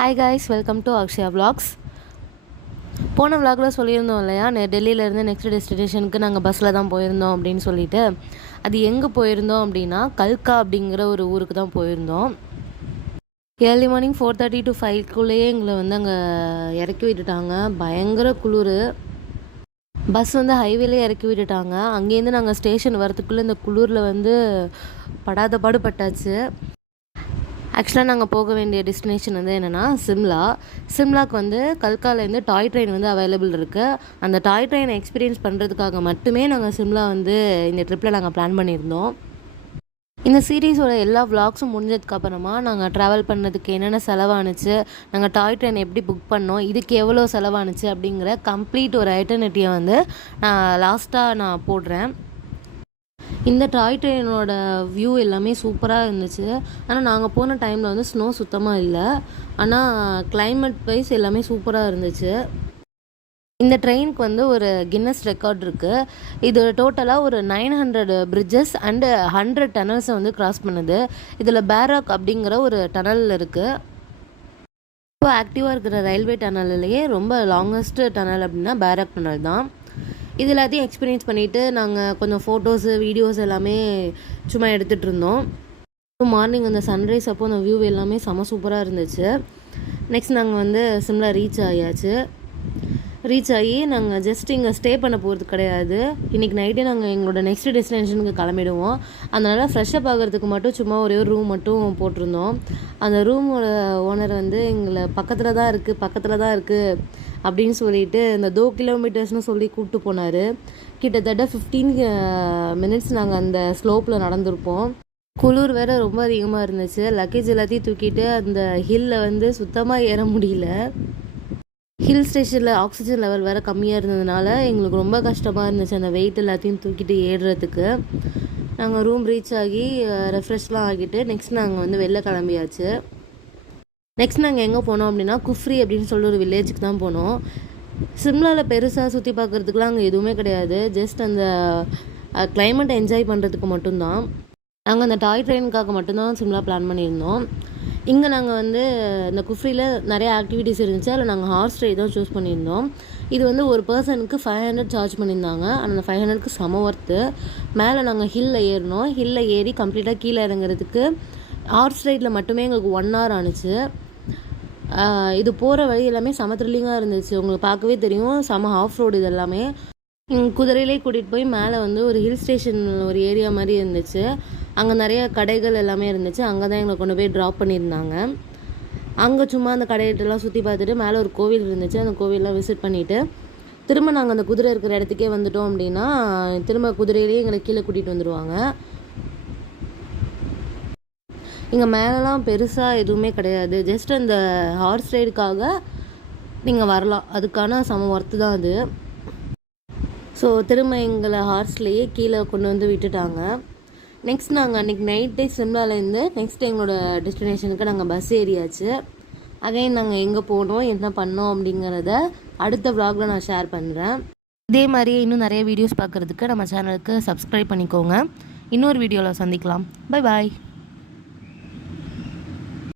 Hi guys, welcome to Akshaya vlogs. போன vlogல சொல்லியிருந்தோம் இல்லையா, டெல்லியிலேருந்து நெக்ஸ்ட் டெஸ்டினேஷனுக்கு நாங்கள் பஸ்ஸில் தான் போயிருந்தோம் அப்படின்னு சொல்லிட்டு. அது எங்கே போயிருந்தோம் அப்படின்னா கல்கா அப்படிங்கிற ஒரு ஊருக்கு தான் போயிருந்தோம். ஏர்லி மார்னிங் 4:30 to 5க்குள்ளேயே எங்களை வந்து அங்கே இறக்கி விட்டுட்டாங்க. பயங்கர குளிர். பஸ் வந்து ஹைவேலே இறக்கி விட்டுட்டாங்க. அங்கேருந்து நாங்கள் ஸ்டேஷன் வரத்துக்குள்ளே இந்த குளிரில் வந்து படாத பாடுபட்டாச்சு. ஆக்சுவலாக நாங்கள் போக வேண்டிய டெஸ்டினேஷன் வந்து என்னென்னா சிம்லாக்கு வந்து கல்காலேருந்து டாய் ட்ரெயின் வந்து அவைலபிள் இருக்குது. அந்த டாய் ட்ரெயினை எக்ஸ்பீரியன்ஸ் பண்ணுறதுக்காக மட்டுமே நாங்கள் சிம்லா வந்து இந்த ட்ரிப்பில் நாங்கள் பிளான் பண்ணியிருந்தோம். இந்த சீரீஸோட எல்லா விளாக்ஸும் முடிஞ்சதுக்கப்புறமா நாங்கள் ட்ராவல் பண்ணதுக்கு என்னென்ன செலவானுச்சு, நாங்கள் டாய் ட்ரெயின் எப்படி புக் பண்ணோம், இதுக்கு எவ்வளோ செலவானுச்சு அப்படிங்கிற கம்ப்ளீட் ஒரு ஐட்டர்னிட்டியை வந்து நான் போடுறேன். இந்த டாய் ட்ரெயினோட வியூ எல்லாமே சூப்பராக இருந்துச்சு. ஆனால் நாங்கள் போன டைமில் வந்து ஸ்னோ சுத்தமாக இல்லை. ஆனால் கிளைமேட் வைஸ் எல்லாமே சூப்பராக இருந்துச்சு. இந்த ட்ரெயினுக்கு வந்து ஒரு கின்னஸ் ரெக்கார்ட் இருக்குது. இது டோட்டலாக ஒரு 900 பிரிட்ஜஸ் அண்டு 100 டனல்ஸை வந்து கிராஸ் பண்ணுது. இதில் பேராக் அப்படிங்கிற ஒரு டனல் இருக்குது. இப்போ ஆக்டிவாக இருக்கிற ரயில்வே டனல்லையே ரொம்ப லாங்கஸ்ட் டனல் அப்படின்னா பேராக் டனல் தான். இது எல்லாத்தையும் எக்ஸ்பீரியன்ஸ் பண்ணிவிட்டு நாங்கள் கொஞ்சம் ஃபோட்டோஸு வீடியோஸ் எல்லாமே சும்மா எடுத்துகிட்டு இருந்தோம். மார்னிங் அந்த சன்ரைஸ் அப்போ அந்த வியூ எல்லாமே செம சூப்பராக இருந்துச்சு. நெக்ஸ்ட் நாங்கள் வந்து சிம்லா ரீச் ஆகி நாங்கள் ஜஸ்ட் இங்கே ஸ்டே பண்ண போகிறது கிடையாது. இன்றைக்கி நைட்டே நாங்கள் எங்களோட நெக்ஸ்ட் டெஸ்டினேஷனுக்கு கிளம்பிடுவோம். அதனால் ஃப்ரெஷ்ஷப் ஆகிறதுக்கு மட்டும் சும்மா ஒரே ஒரு ரூம் மட்டும் போட்டிருந்தோம். அந்த ரூமோட ஓனர் வந்து எங்களை பக்கத்தில் தான் இருக்குது அப்படின்னு சொல்லிட்டு இந்த 2 கிலோமீட்டர்ஸ்னு சொல்லி கூப்பிட்டு போனார். கிட்டத்தட்ட 15 மினிட்ஸ் நாங்கள் அந்த ஸ்லோப்பில் நடந்திருப்போம். குளிர் வேறு ரொம்ப அதிகமாக இருந்துச்சு. லக்கேஜ் எல்லாத்தையும் தூக்கிட்டு அந்த ஹில்லில் வந்து சுத்தமாக ஏற முடியல. ஹில் ஸ்டேஷனில் ஆக்சிஜன் லெவல் வேறு கம்மியாக இருந்ததுனால எங்களுக்கு ரொம்ப கஷ்டமாக இருந்துச்சு அந்த வெயிட் எல்லாத்தையும் தூக்கிட்டு ஏறுறதுக்கு. நாங்கள் ரூம் ரீச் ஆகி ரெஃப்ரெஷ்லாம் ஆகிட்டு நெக்ஸ்ட் நாங்கள் வந்து வெளில கிளம்பியாச்சு. நெக்ஸ்ட் நாங்கள் எங்கே போனோம் அப்படின்னா குஃப்ரி அப்படின்னு சொல்லிட்டு ஒரு வில்லேஜுக்கு தான் போனோம். சிம்லாவில் பெருசாக சுற்றி பார்க்குறதுக்குலாம் அங்கே எதுவுமே கிடையாது. ஜஸ்ட் அந்த கிளைமேட்டை என்ஜாய் பண்ணுறதுக்கு மட்டும்தான். நாங்கள் அந்த டாய் ட்ரெயினுக்காக மட்டும்தான் சிம்லா பிளான் பண்ணியிருந்தோம். இங்கே நாங்கள் வந்து இந்த குஃப்ரியில் நிறைய ஆக்டிவிட்டீஸ் இருந்துச்சு. அதில் நாங்கள் ஹார்ஸ் ரைட் தான் சூஸ் பண்ணியிருந்தோம். இது வந்து ஒரு பர்சனுக்கு 500 சார்ஜ் பண்ணியிருந்தாங்க. அந்த 500க்கு செம ஒர்த்து. மேலே நாங்கள் ஹில்லில் ஏறி கம்ப்ளீட்டாக கீழே இறங்குறதுக்கு ஹார்ஸ் ரைடில் மட்டுமே எங்களுக்கு 1 hour ஆணுச்சு. இது போகிற வழி எல்லாமே செம த்ரில்லிங்காக இருந்துச்சு. உங்களுக்கு பார்க்கவே தெரியும், செம ஆஃப் ரோடு. இது எல்லாமே குதிரையிலே கூட்டிகிட்டு போய் மேலே வந்து ஒரு ஹில் ஸ்டேஷன் ஒரு ஏரியா மாதிரி இருந்துச்சு. அங்கே நிறைய கடைகள் எல்லாமே இருந்துச்சு. அங்கே தான் எங்களை கொண்டு போய் ட்ராப் பண்ணியிருந்தாங்க. அங்கே சும்மா அந்த கடையிட்டெல்லாம் சுற்றி பார்த்துட்டு மேலே ஒரு கோவில் இருந்துச்சு. அந்த கோவிலெலாம் விசிட் பண்ணிவிட்டு திரும்ப நாங்கள் அந்த குதிரை இருக்கிற இடத்துக்கே வந்துட்டோம் அப்படின்னா திரும்ப குதிரையிலேயே எங்களை கீழே கூட்டிகிட்டு வந்துடுவாங்க. இங்கே மேலெலாம் பெருசாக எதுவுமே கிடையாது. ஜஸ்ட் அந்த ஹார்ஸ் ரைடுக்காக நீங்கள் வரலாம். அதுக்கான செம ஒர்த்து தான் அது. ஸோ திரும்ப எங்களை ஹார்ஸ்லேயே கீழே கொண்டு வந்து விட்டுட்டாங்க. நெக்ஸ்ட் நாங்கள் அன்றைக்கி நைட்டே சிம்லாலேருந்து நெக்ஸ்ட் எங்களோட டெஸ்டினேஷனுக்கு நாங்கள் பஸ் ஏறியாச்சு. அகைன் நாங்கள் எங்கே போனோம், என்ன பண்ணோம் அப்படிங்கிறத அடுத்த vlogல நான் ஷேர் பண்ணுறேன். இதே மாதிரியே இன்னும் நிறைய வீடியோஸ் பார்க்குறதுக்கு நம்ம சேனலுக்கு சப்ஸ்கிரைப் பண்ணிக்கோங்க. இன்னொரு வீடியோவில் சந்திக்கலாம். Bye bye.